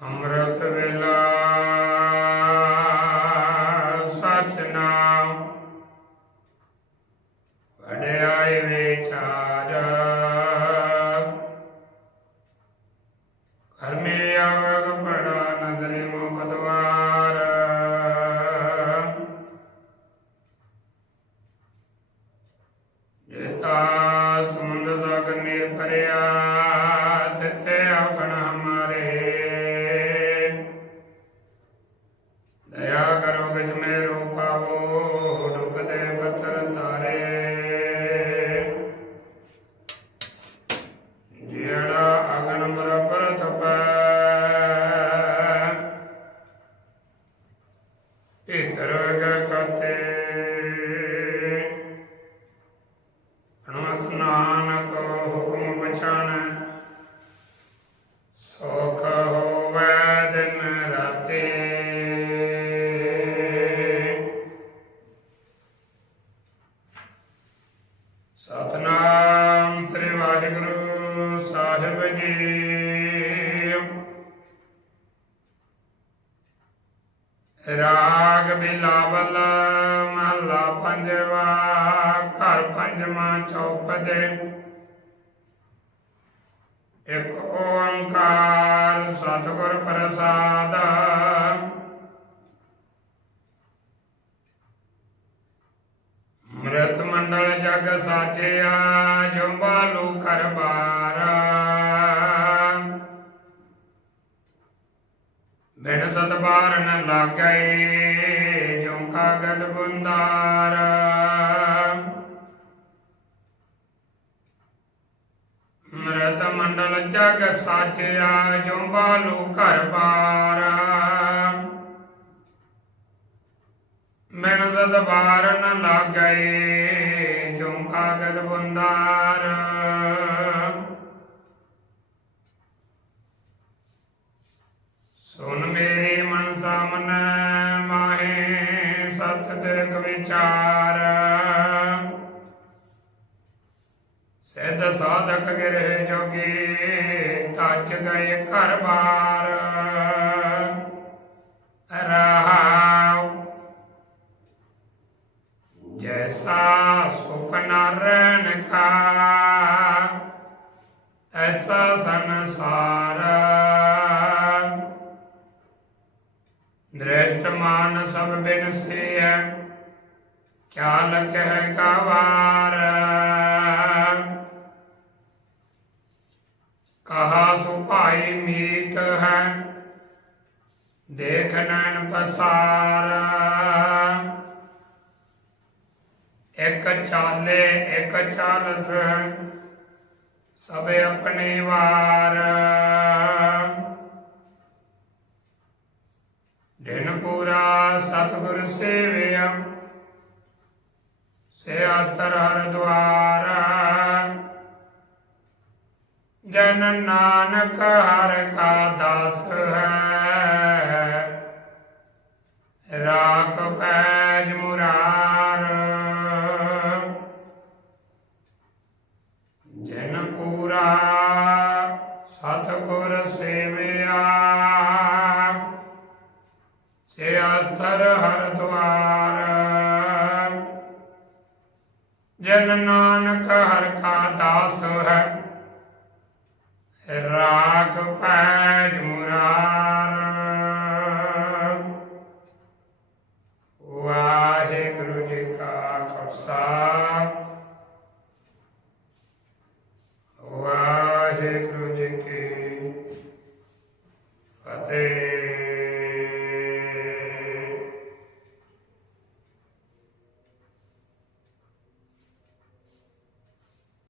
ਅੰਮ੍ਰਿਤ ਵੇਲਾ ਸਚ ਨਾਮ ਵਡਿਆਈ ਵਿਚਾਰ ਕਰਮੇ ਆਵਗ ਪੜਾ ਨਦਰੀ ਮੁਖ ਦਵਾਰ। ਜੇਤਾ ਸਮੁੰਦਰ ਸਾਗਰ ਨੀਰ ਭਰਿਆ। ਇਤਰ ਗਏ ਕਤੇ ਰਾਗ ਬਿਲਾਵਲ ਮਹਲਾ ਪੰਜਵਾ, ਘਰ ਪੰਜਵਾਂ ਚੌਪਦੇ। ਇੱਕ ਓੰਕਾਰ ਸਤਿਗੁਰ ਪ੍ਰਸਾਦ। ਮ੍ਰਿਤ ਮੰਡਲ ਜਗ ਸਾਜਿਆ ਜੰਬਾਲੂ ਕਰਬਾਰਾ ਬਿਨ ਸਤਬਾਰ ਨ ਲਾਗੈ ਜੋ ਕਾਗਦ ਬੁੰਦਾਰ ਮ੍ਰਿਤ ਮੰਡਲ ਜਗ ਸਾਚਿਆ ਜੋ ਬਾਲੂ ਘਰ ਬਾਰ। ਬਿਨ ਸਤਬਾਰ ਨ ਲਾਗੈ ਜੋ ਕਾਗਦ ਬੁੰਦਾਰ ਮਾਹੇ ਸਤ ਵਿਚਾਰ। ਸਿੱਧ ਸਾਧਕ ਗਿਰੇ ਜੋਗੀ, ਤਜ ਗਏ ਘਰ ਬਾਰ। ਰਹਾਉ ਜੈਸਾ ਸੁਪਨਾ ਰਹਿਣ ਕਾ ਐਸਾ ਸੰਸਾਰ ਦ੍ਰਿਸ਼ਟ ਮਾਨ ਸਭ ਬਿਨ ਸੇ ਕਿਆ ਲਖੈ ਕਾ ਵਾਰ ਕਹਾ ਸੁਭਾਈ ਮੀਤ ਹੈ, ਦੇਖ ਨੈਣ ਪਸਾਰ। ਇੱਕ ਚਾਲੇ, ਇੱਕ ਚਾਲਸ, ਸਭੇ ਆਪਣੇ ਵਾਰ ਦਿਨ ਪੂਰਾ ਸਤਿਗੁਰ ਸੇਵਿਆ। ਸੇ ਆਸਤਰ ਹਰ ਦੁਆਰ। ਜਨ ਨਾਨਕ ਹਰ ਕਾ ਦਾਸ ਹੈ। ਰਾਖ ਪੈਜ ਮੁਰਾਰ। ਜਨ ਪੂਰਾ ਸਤਿਗੁਰ ਸੇਵਿਆ। ਸੇ ਅਸਥਰ ਹਰ ਦੁਆਰ ਜਨ ਨਾਨਕ ਹਰ ਕਾ ਦਾਸ ਹੈ। ਰਾਖ ਪੈਜ ਮੁਰਾਰ